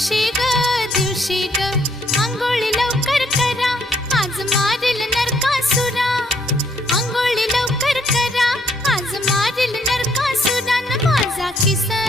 दिवशी ग आंघोळी लवकर करा, आज मारील नरकासुरा. आंघोळी लवकर करा, आज मारील नरकासुरा. न माझा किसन